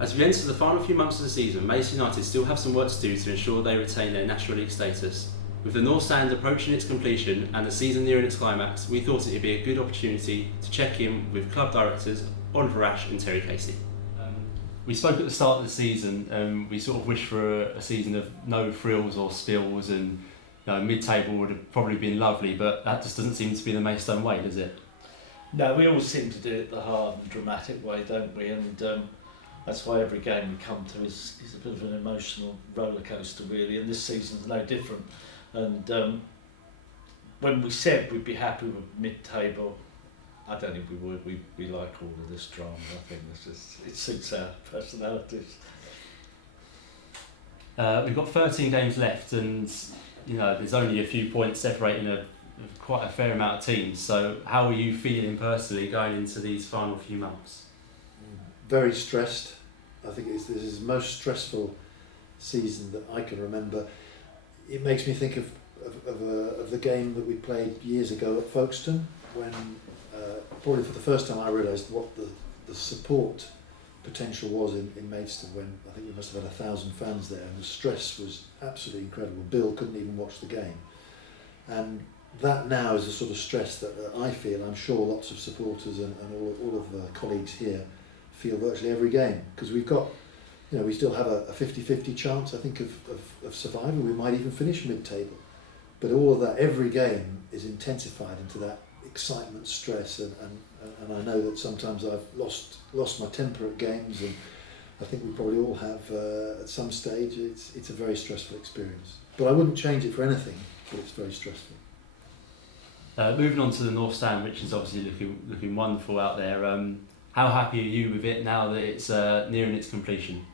As we enter the final few months of the season, Maidstone United still have some work to do to ensure they retain their National League status. With the North Stand approaching its completion and the season nearing its climax, we thought it would be a good opportunity to check in with club directors Oliver Ash and Terry Casey. We spoke at the start of the season and we sort of wished for a season of no frills or spills, and mid-table would have probably been lovely, but that just doesn't seem to be the Maidstone way, does it? No, we always seem to do it the hard and dramatic way, don't we? And that's why every game we come to is a bit of an emotional roller coaster, really, and this season's no different. And when we said we'd be happy with mid-table, I don't think we would. We like all of this drama. I think it suits our personalities. We've got 13 games left, and there's only a few points separating quite a fair amount of teams. So how are you feeling personally going into these final few months? Very stressed. I think this is the most stressful season that I can remember. It makes me think of the game that we played years ago at Folkestone, when probably for the first time I realised what the support potential was in Maidstone, when I think we must have had 1,000 fans there, and the stress was absolutely incredible. Bill couldn't even watch the game, and that now is the sort of stress that I feel. I'm sure lots of supporters and all of the colleagues here feel virtually every game, because we've got, we still have a 50-50 chance, I think, of survival. We might even finish mid-table, but all of that, every game is intensified into that excitement, stress, and I know that sometimes I've lost my temper at games, and I think we probably all have at some stage. It's a very stressful experience, but I wouldn't change it for anything, but it's very stressful. Moving on to the North Stand, which is obviously looking wonderful out there. How happy are you with it now that it's nearing its completion?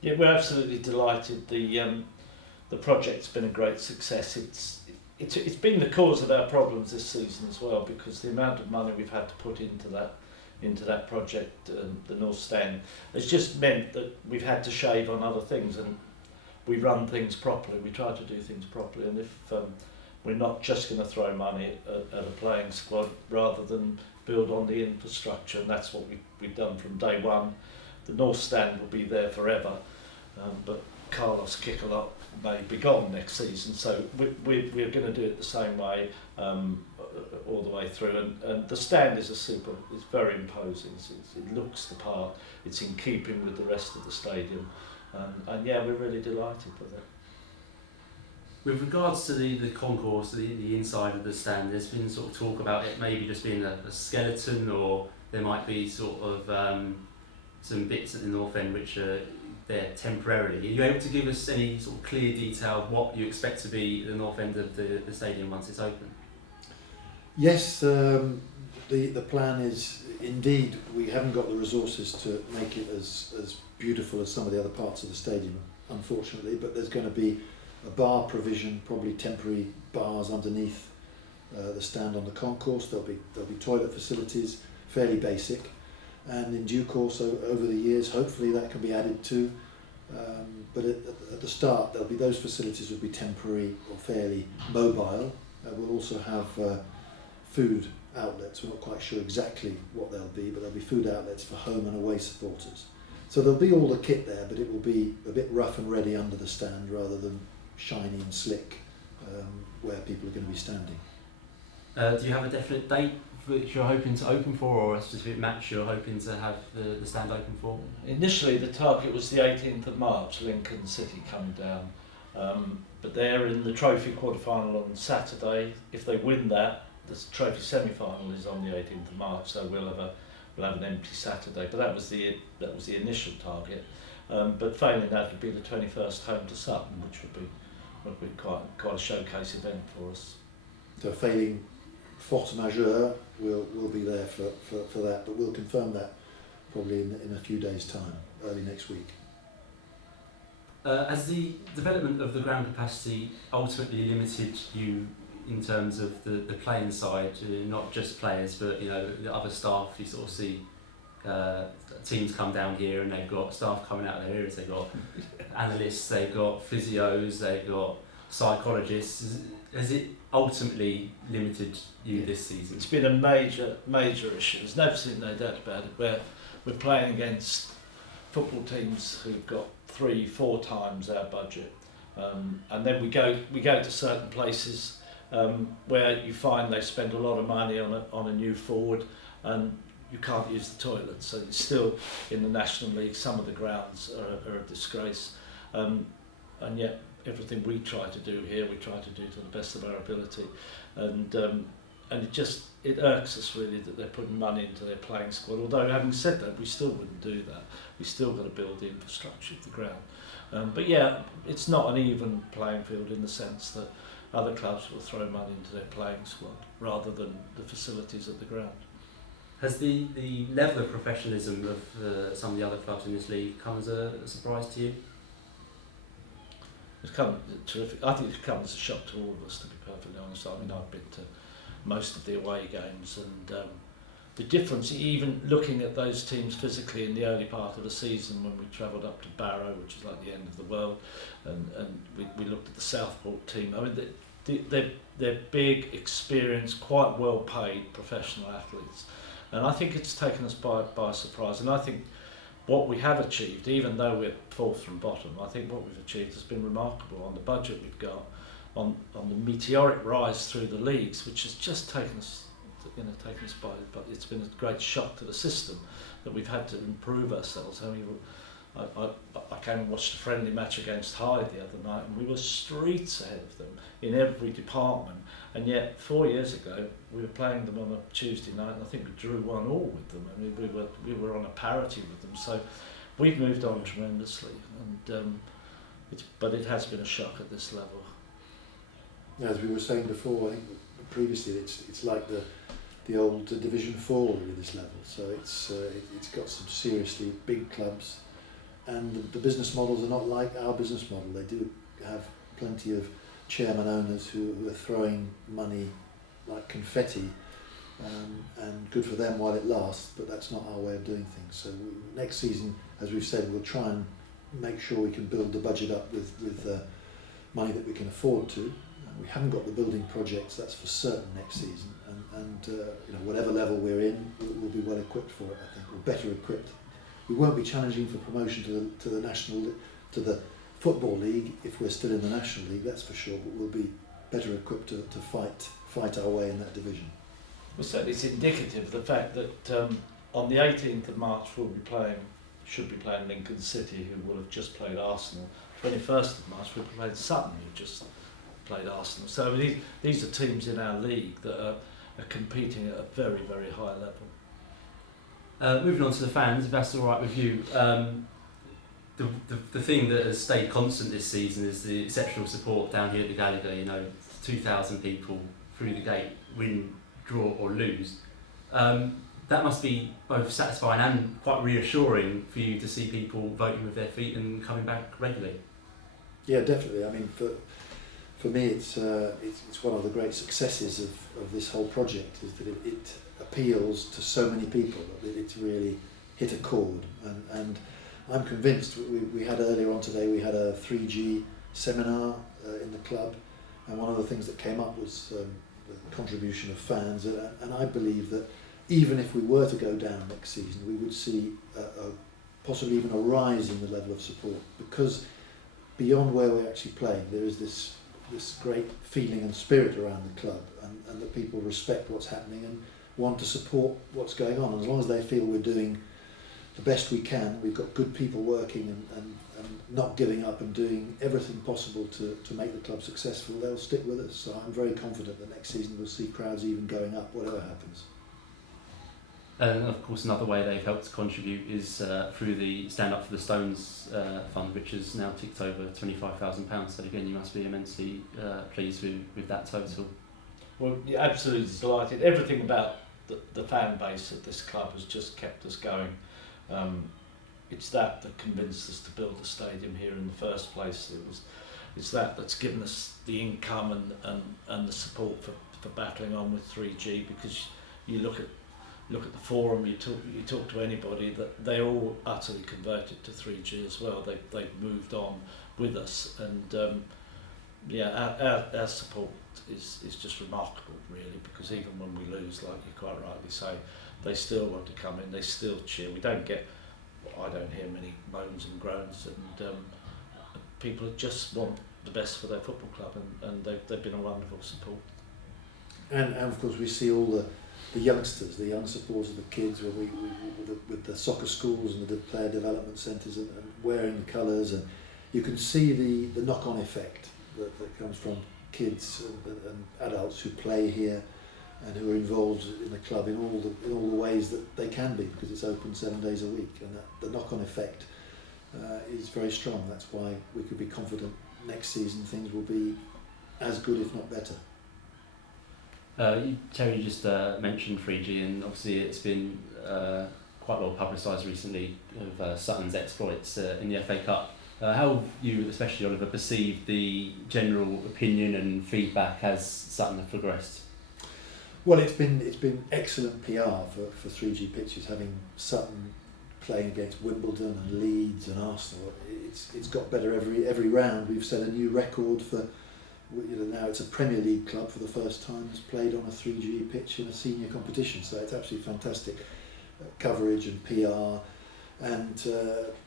Yeah, we're absolutely delighted. The project's been a great success. It's been the cause of our problems this season as well, because the amount of money we've had to put into that project, the North Stand, has just meant that we've had to shave on other things, and we run things properly. We try to do things properly, and if we're not just going to throw money at a playing squad rather than build on the infrastructure, and that's what we've done from day one. The North Stand will be there forever, but Carlos Kickalot may be gone next season, so we're going to do it the same way all the way through. And the stand is it's very imposing. It looks the part. It's in keeping with the rest of the stadium, and yeah, we're really delighted with it. With regards to the concourse, the inside of the stand, there's been sort of talk about it maybe just being a skeleton, or there might be sort of some bits at the north end which are there temporarily. Are you able to give us any sort of clear detail of what you expect to be the north end of the stadium once it's open? Yes, the plan is, indeed, we haven't got the resources to make it as beautiful as some of the other parts of the stadium, unfortunately, but there's going to be a bar provision, probably temporary bars underneath the stand on the concourse. There'll be toilet facilities, fairly basic, and in due course over the years, hopefully that can be added to. But at the start, those facilities will be temporary or fairly mobile. We'll also have food outlets. We're not quite sure exactly what they'll be, but there'll be food outlets for home and away supporters. So there'll be all the kit there, but it will be a bit rough and ready under the stand rather than shiny and slick where people are going to be standing. Do you have a definite date which you're hoping to open for, or a specific match you're hoping to have the stand open for? Initially the target was the 18th of March, Lincoln City coming down, but they're in the trophy quarter-final on Saturday. If they win that, the trophy semi-final is on the 18th of March, so we'll have an empty Saturday, but that was the initial target. But failing that, would be the 21st home to Sutton, which would be quite a showcase event for us. So failing force majeure, we'll be there for that, but we'll confirm that probably in a few days' time, early next week. Has the development of the ground capacity ultimately limited you in terms of the playing side, not just players, but the other staff? You sort of see teams come down here and they've got staff coming out of their areas. They've got analysts, they've got physios, they've got psychologists. Has it ultimately limited you this season? It's been a major issue. There's no doubt about it. We're playing against football teams who've got 3-4 times our budget, and then we go to certain places where you find they spend a lot of money on a new forward, and you can't use the toilets. So it's still in the National League. Some of the grounds are a disgrace, and yet everything we try to do here, we try to do to the best of our ability, and it irks us really that they're putting money into their playing squad. Although having said that, we still wouldn't do that. We still got to build the infrastructure of the ground. But yeah, it's not an even playing field in the sense that other clubs will throw money into their playing squad rather than the facilities at the ground. Has the level of professionalism of some of the other clubs in this league come as a surprise to you? It's come terrific. I think it's come as a shock to all of us, to be perfectly honest. I mean, I've been to most of the away games, and the difference, even looking at those teams physically in the early part of the season when we travelled up to Barrow, which is like the end of the world, and we looked at the Southport team. I mean, they're big, experienced, quite well paid professional athletes, and I think it's taken us by surprise. And I think what we have achieved, even though we're fourth from bottom, I think what we've achieved has been remarkable on the budget we've got, on the meteoric rise through the leagues, which has just taken us by. But it's been a great shock to the system that we've had to improve ourselves. I mean, I came and watched a friendly match against Hyde the other night, and we were streets ahead of them in every department. And yet, 4 years ago, we were playing them on a Tuesday night, and I think we drew 1-1 with them. I mean, we were on a parity with them. So we've moved on tremendously, and but it has been a shock at this level. As we were saying before, I think previously, it's like the old Division 4 at this level. So it's got some seriously big clubs, and the business models are not like our business model. They do have plenty of chairman owners who are throwing money like confetti, and good for them while it lasts, but that's not our way of doing things. So next season, as we've said, we'll try and make sure we can build the budget up with money that we can afford to. We haven't got the building projects, that's for certain, next season, and whatever level we're in, we'll be well equipped for it. I think we're better equipped. We won't be challenging for promotion to the Football League if we're still in the National League, that's for sure, but we'll be better equipped to fight our way in that division. Well, certainly it's indicative of the fact that on the 18th of March should be playing Lincoln City, who will have just played Arsenal. 21st of March we'll be playing Sutton, who just played Arsenal. So these are teams in our league that are competing at a very, very high level. Moving on to the fans, if that's all right with you. The thing that has stayed constant this season is the exceptional support down here at the Gallagher. 2,000 people through the gate, win, draw or lose. That must be both satisfying and quite reassuring for you to see people voting with their feet and coming back regularly. Yeah, definitely. I mean, for me, it's one of the great successes of this whole project is that it appeals to so many people. That it's really hit a chord, and I'm convinced. We had earlier on today, we had a 3G seminar in the club, and one of the things that came up was the contribution of fans, and I believe that even if we were to go down next season, we would see possibly even a rise in the level of support, because beyond where we're actually playing, there is this great feeling and spirit around the club, and that people respect what's happening and want to support what's going on. And as long as they feel we're doing the best we can, we've got good people working and not giving up and doing everything possible to make the club successful, they'll stick with us. So I'm very confident that next season we'll see crowds even going up, whatever happens. And of course, another way they've helped to contribute is through the Stand Up for the Stones fund, which has now ticked over £25,000. So again, you must be immensely pleased with that total. Well, you're absolutely delighted. Everything about the fan base at this club has just kept us going. It's that convinced us to build the stadium here in the first place. It's that's given us the income and the support for battling on with 3G, because you look at the forum, you talk to anybody, that they're all utterly converted to 3G as well. They've moved on with us, and our support is just remarkable, really, because even when we lose, like you quite rightly say, they still want to come in, they still cheer. We don't get I don't hear many moans and groans, and people just want the best for their football club, and they've been a wonderful support. And of course we see all the youngsters, the young supporters, the kids, with the soccer schools and the player development centres and wearing the colours, and you can see the knock-on effect that comes from kids and adults who play here and who are involved in the club in all the ways that they can be, because it's open 7 days a week, and the knock-on effect is very strong. That's why we could be confident next season things will be as good, if not better. Terry just mentioned 3G, and obviously it's been quite well publicised recently of Sutton's exploits in the FA Cup. How have you, especially Oliver, perceived the general opinion and feedback as Sutton have progressed? Well, it's been excellent PR for 3G pitches, having Sutton playing against Wimbledon and Leeds and Arsenal. It's got better every round. We've set a new record for, now it's a Premier League club for the first time has played on a 3G pitch in a senior competition, so it's absolutely fantastic coverage and PR. And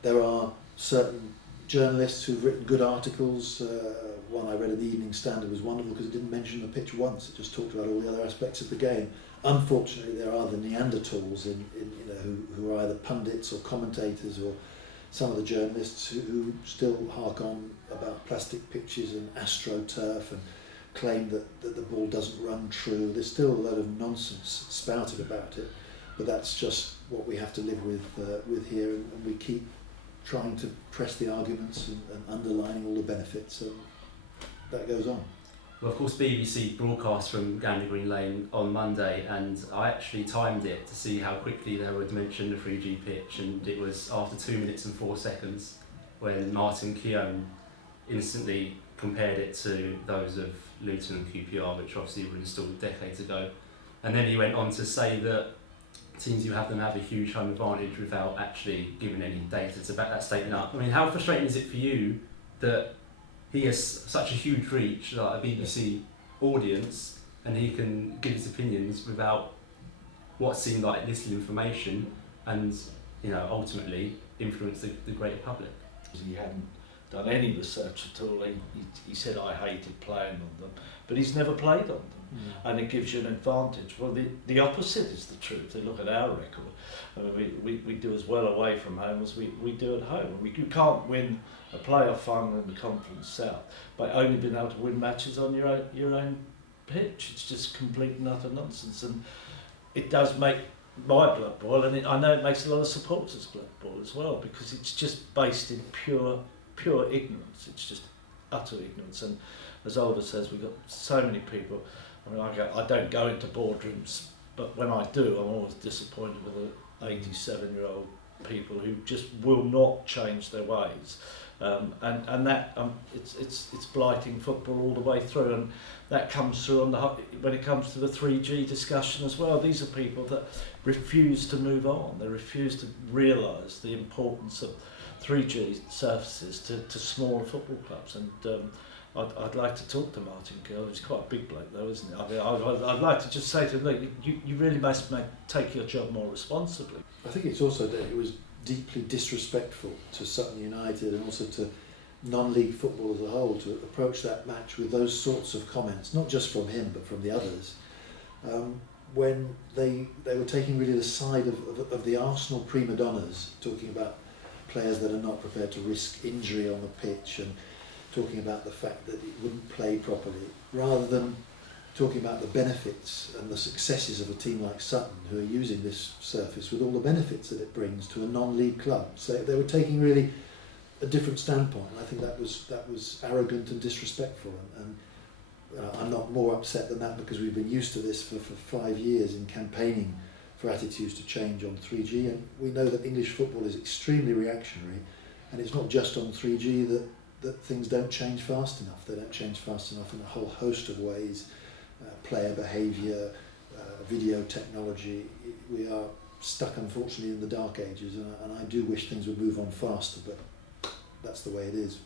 there are certain journalists who've written good articles. One I read in the Evening Standard was wonderful because it didn't mention the pitch once. It just talked about all the other aspects of the game. Unfortunately, there are the Neanderthals who are either pundits or commentators, or some of the journalists who still hark on about plastic pitches and AstroTurf and claim that the ball doesn't run true. There's still a lot of nonsense spouted about it, but that's just what we have to live with here, and we keep trying to press the arguments and underlining all the benefits, and that goes on. Well, of course, BBC broadcast from Gander Green Lane on Monday, and I actually timed it to see how quickly they would mention the 3G pitch, and it was after 2 minutes and 4 seconds when Martin Keown instantly compared it to those of Luton and QPR, which obviously were installed decades ago. And then he went on to say that teams who have them have a huge home advantage without actually giving any data to back that statement up. I mean, how frustrating is it for you that he has such a huge reach, like a BBC audience, and he can give his opinions without what seemed like little information, and ultimately influence the greater public? He hadn't done any research at all. He said, I hated playing on them, but he's never played on them. And it gives you an advantage. Well, the opposite is the truth. They look at our record. I mean, we do as well away from home as we do at home. You can't win a playoff final in the Conference South by only being able to win matches on your own pitch. It's just complete and utter nonsense, and it does make my blood boil, and I know it makes a lot of supporters' blood boil as well, because it's just based in pure ignorance. It's just utter ignorance. And as Oliver says, we've got so many people. I mean, I don't go into boardrooms, but when I do, I'm always disappointed with the 87-year-old people who just will not change their ways, and that it's blighting football all the way through, and that comes through when it comes to the 3G discussion as well. These are people that refuse to move on. They refuse to realise the importance of 3G surfaces to smaller football clubs, and I'd like to talk to Martin Gill. He's quite a big bloke though, isn't he? I mean, I'd like to just say to him, look, you really must take your job more responsibly. I think it's also that it was deeply disrespectful to Sutton United and also to non-league football as a whole to approach that match with those sorts of comments, not just from him but from the others, when they were taking really the side of the Arsenal prima donnas, talking about players that are not prepared to risk injury on the pitch, and talking about the fact that it wouldn't play properly, rather than talking about the benefits and the successes of a team like Sutton, who are using this surface with all the benefits that it brings to a non-league club. So they were taking really a different standpoint. I think that was arrogant and disrespectful, and I'm not more upset than that, because we've been used to this for 5 years in campaigning for attitudes to change on 3G, and we know that English football is extremely reactionary, and it's not just on 3G that things don't change fast enough. They don't change fast enough in a whole host of ways. Player behaviour, video technology. We are stuck, unfortunately, in the dark ages, and I do wish things would move on faster, but that's the way it is.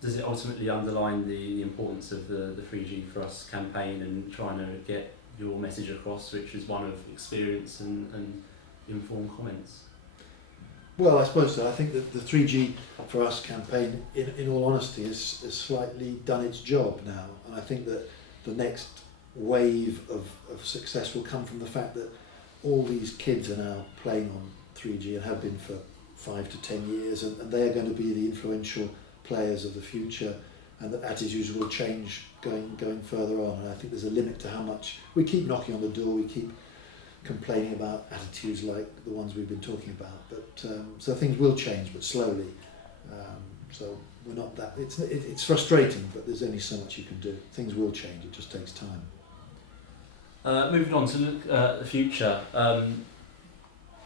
Does it ultimately underline the importance of the 3G for us campaign and trying to get your message across, which is one of experience and informed comments? Well, I suppose so. I think that the 3G for Us campaign, in all honesty, has slightly done its job now. And I think that the next wave of success will come from the fact that all these kids are now playing on 3G and have been for 5 to 10 years, and they are going to be the influential players of the future, and that attitudes will change going further on. And I think there's a limit to how much we keep knocking on the door, we keep complaining about attitudes like the ones we've been talking about, but so things will change, but slowly. So we're not that. It's frustrating, but there's only so much you can do. Things will change. It just takes time. Moving on to look at the future.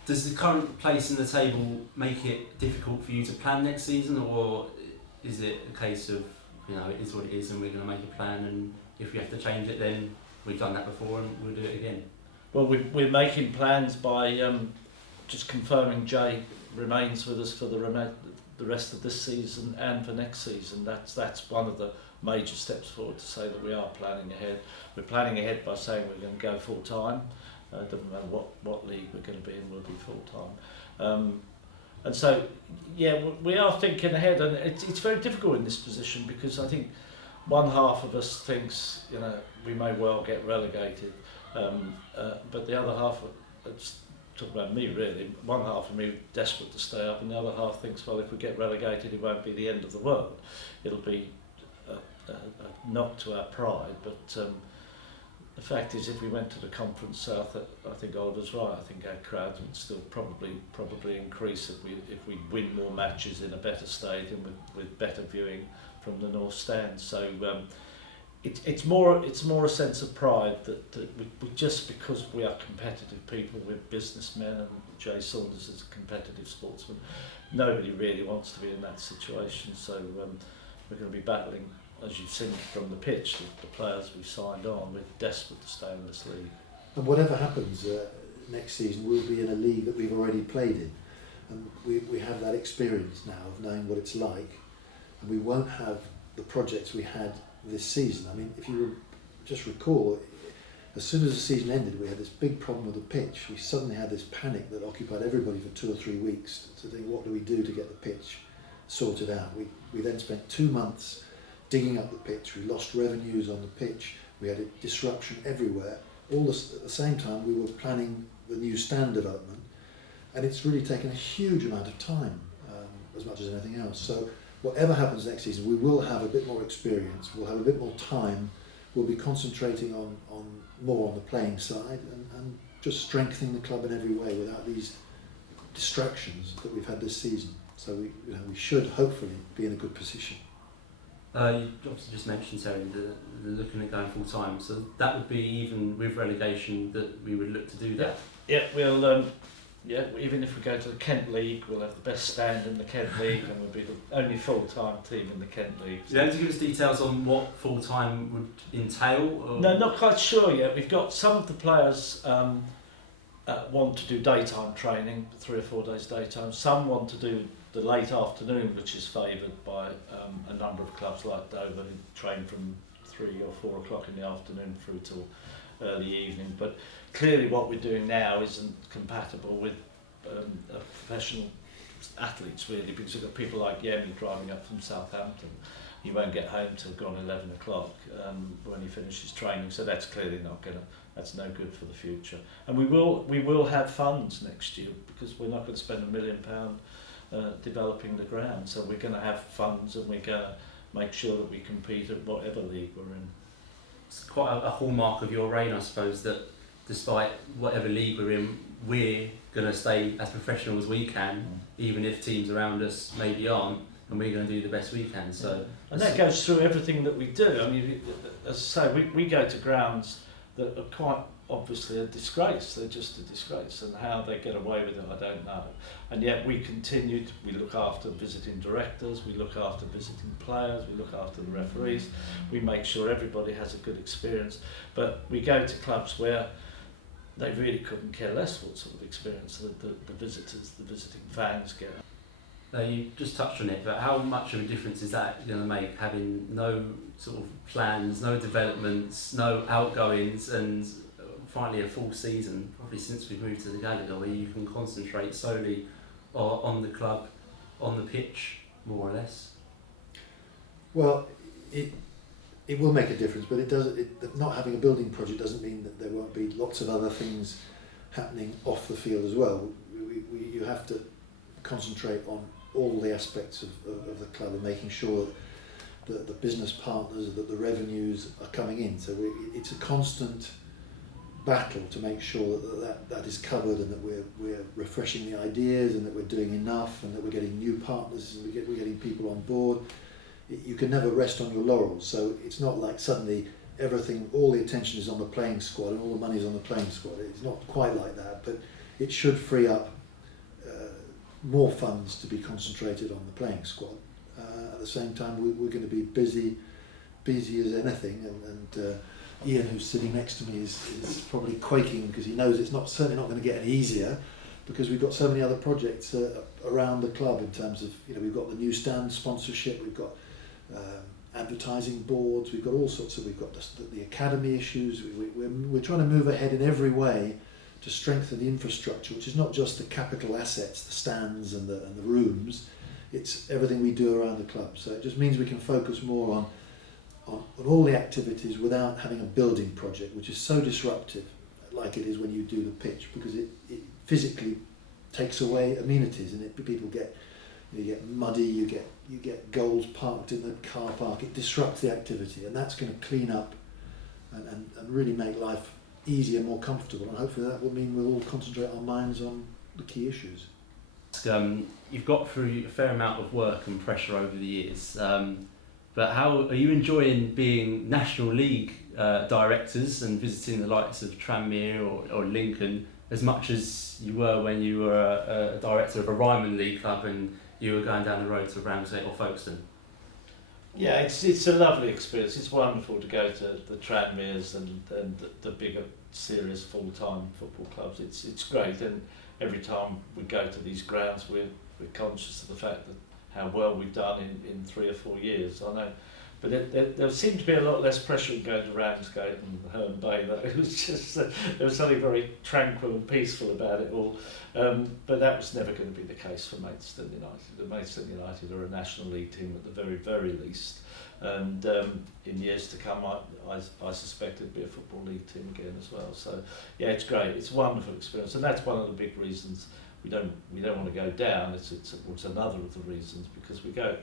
Does the current place in the table make it difficult for you to plan next season, or is it a case of, it is what it is, and we're going to make a plan, and if we have to change it, then we've done that before and we'll do it again? Well, we're making plans by just confirming Jay remains with us for the rest of this season and for next season. That's one of the major steps forward, to say that we are planning ahead. We're planning ahead by saying we're going to go full time. Doesn't matter what league we're going to be in, we'll be full time. And so, yeah, we are thinking ahead, and it's very difficult in this position, because I think one half of us thinks we may well get relegated. But the other half, it's talking about me really, one half of me desperate to stay up, and the other half thinks, well, if we get relegated, it won't be the end of the world. It'll be a knock to our pride, but the fact is, if we went to the Conference South, I think Oliver's right. I think our crowds would still probably increase if we win more matches in a better stadium with better viewing from the North Stand. So. It's more a sense of pride that we just because we are competitive people, we're businessmen, and Jay Saunders is a competitive sportsman. Nobody really wants to be in that situation, so we're going to be battling, as you've seen from the pitch, the players we've signed on. We're desperate to stay in this league. And whatever happens next season, we'll be in a league that we've already played in, and we have that experience now of knowing what it's like, and we won't have the projects we had this season. I mean, if you just recall, as soon as the season ended, we had this big problem with the pitch. We suddenly had this panic that occupied everybody for 2 or 3 weeks to think, what do we do to get the pitch sorted out? We then spent 2 months digging up the pitch. We lost revenues on the pitch. We had a disruption everywhere. All this, at the same time, we were planning the new stand development, and it's really taken a huge amount of time, as much as anything else. So whatever happens next season, we will have a bit more experience, we'll have a bit more time, we'll be concentrating on more on the playing side, and just strengthening the club in every way without these distractions that we've had this season. So we should hopefully be in a good position. You obviously just mentioned, Terry, the looking at going full time, so that would be even with relegation that we would look to do that? Yeah, we'll... even if we go to the Kent League, we'll have the best stand in the Kent League, and we'll be the only full-time team in the Kent League. So. You able to give us details on what full-time would entail? Or? No, not quite sure yet. We've got some of the players want to do daytime training, 3 or 4 days daytime. Some want to do the late afternoon, which is favoured by a number of clubs like Dover, who train from 3 or 4 o'clock in the afternoon through till early evening. But clearly what we're doing now isn't compatible with professional athletes, really, because you've got people like Yemi driving up from Southampton. He won't get home till gone 11 o'clock when he finishes training, so that's clearly that's no good for the future. And we will have funds next year, because we're not going to spend £1 million developing the ground, so we're going to have funds, and we're going to make sure that we compete at whatever league we're in. It's quite a hallmark of your reign, I suppose, that despite whatever league we're in, we're going to stay as professional as we can, even if teams around us maybe aren't, and we're going to do the best we can. So, and that goes through everything that we do. I mean, as I say, we go to grounds that are quite obviously a disgrace. They're just a disgrace, and how they get away with it, I don't know. And yet we look after visiting directors, we look after visiting players, we look after the referees, we make sure everybody has a good experience. But we go to clubs where they really couldn't care less what sort of experience the visitors, the visiting fans get. You just touched on it, but how much of a difference is that going to make, having no sort of plans, no developments, no outgoings, and finally a full season, probably since we've moved to the Gallagher, where you can concentrate solely on the club, on the pitch, more or less? Well, it will make a difference, but it does. Not having a building project doesn't mean that there won't be lots of other things happening off the field as well. You have to concentrate on all the aspects of the club and making sure that the business partners, that the revenues are coming in. So it's a constant battle to make sure that is covered, and that we're refreshing the ideas, and that we're doing enough, and that we're getting new partners, and we're getting people on board. You can never rest on your laurels, so it's not like suddenly all the attention is on the playing squad and all the money is on the playing squad. It's not quite like that, but it should free up more funds to be concentrated on the playing squad. At the same time, we're going to be busy as anything, and Ian, who's sitting next to me, is probably quaking because he knows it's certainly not going to get any easier, because we've got so many other projects around the club in terms of, we've got the new stand sponsorship, we've got advertising boards, we've got all sorts of, we've got the academy issues. We're trying to move ahead in every way to strengthen the infrastructure, which is not just the capital assets, the stands and the rooms, it's everything we do around the club. So it just means we can focus more on all the activities without having a building project, which is so disruptive, like it is when you do the pitch, because it physically takes away amenities, and people get muddy, you get goals parked in the car park. It disrupts the activity, and that's going to clean up and really make life easier, more comfortable, and hopefully that will mean we'll all concentrate our minds on the key issues. You've got through a fair amount of work and pressure over the years, but how are you enjoying being National League directors and visiting the likes of Tranmere or Lincoln as much as you were when you were a director of a Ryman League club and you were going down the road to Ramsgate or Folkestone? Yeah, it's a lovely experience. It's wonderful to go to the Tranmeres and the bigger, serious full-time football clubs. It's great, and every time we go to these grounds, we're conscious of the fact that how well we've done in 3 or 4 years. I know, but there seemed to be a lot less pressure in going to Ramsgate and Herne Bay. It was just there was something very tranquil and peaceful about it all. But that was never going to be the case for Maidstone United. The Maidstone United are a National League team at the very, very least. And in years to come, I suspect it'd be a Football League team again as well. So yeah, it's great. It's a wonderful experience, and that's one of the big reasons we don't want to go down. It's another of the reasons, because we're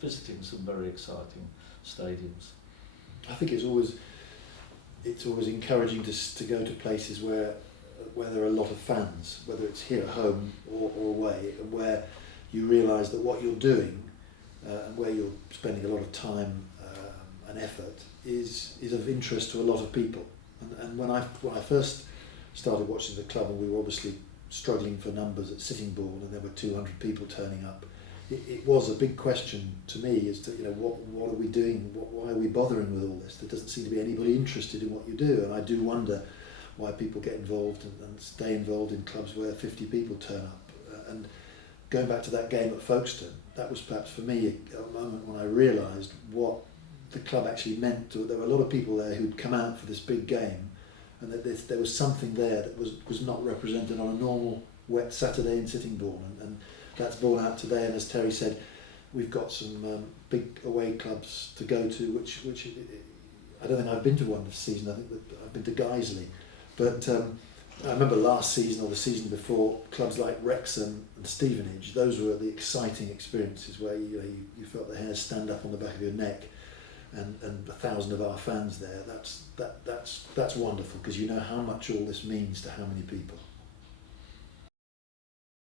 visiting some very exciting stadiums. I think it's always encouraging to go to places where there are a lot of fans, whether it's here at home or away, and where you realise that what you're doing and where you're spending a lot of time and effort is of interest to a lot of people. And when I first started watching the club, and we were obviously struggling for numbers at Sittingbourne, and there were 200 people turning up, it was a big question to me as to what are we doing, why are we bothering with all this? There doesn't seem to be anybody interested in what you do, and I do wonder why people get involved and stay involved in clubs where 50 people turn up. And going back to that game at Folkestone, that was perhaps for me a moment when I realised what the club actually meant to. There were a lot of people there who'd come out for this big game, and that there was something there that was not represented on a normal wet Saturday in Sittingbourne, and that's borne out today. And as Terry said, we've got some big away clubs to go to, which I don't think I've been to one this season. I think that I've been to Guiseley, but I remember last season or the season before, clubs like Wrexham and Stevenage. Those were the exciting experiences where you felt the hairs stand up on the back of your neck, and 1,000 of our fans there. That's wonderful, because you know how much all this means to how many people.